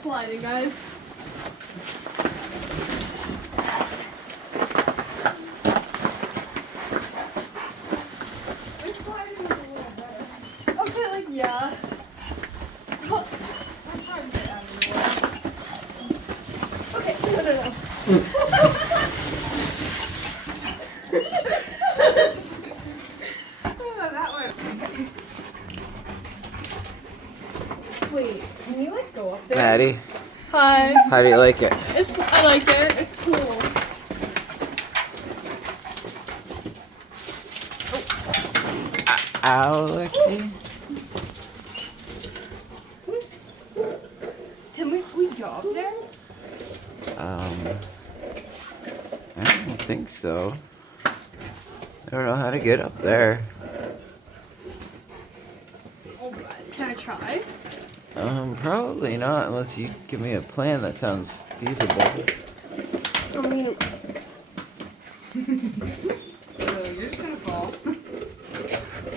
sliding, guys. This sliding is a little better. Okay, like, yeah. Well, I'm trying to get out of the way. Okay, no. Oh, that went. Wait, can you like go up there? Maddie, Hi. how do you like it? I like it. It's cool. Alexi? Can we go up there? I don't think so. I don't know how to get up there. Alright, can I try? Probably not unless you give me a plan that sounds feasible. I mean,